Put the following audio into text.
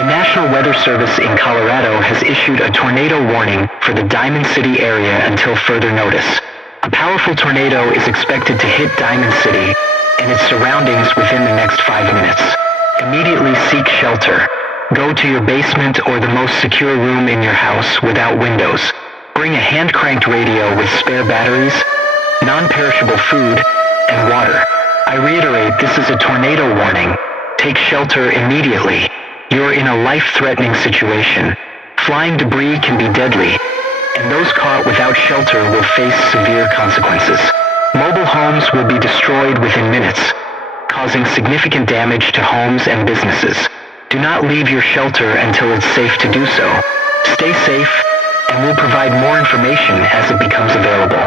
The National Weather Service in Colorado has issued a tornado warning for the Diamond City area until further notice. A powerful tornado is expected to hit Diamond City and its surroundings within the next 5 minutes. Immediately seek shelter. Go to your basement or the most secure room in your house without windows. Bring a hand-cranked radio with spare batteries, non-perishable food, and water. I reiterate, this is a tornado warning. Take shelter immediately. You're in a life-threatening situation. Flying debris can be deadly, and those caught without shelter will face severe consequences. Mobile homes will be destroyed within minutes, causing significant damage to homes and businesses. Do not leave your shelter until it's safe to do so. Stay safe, and we'll provide more information as it becomes available.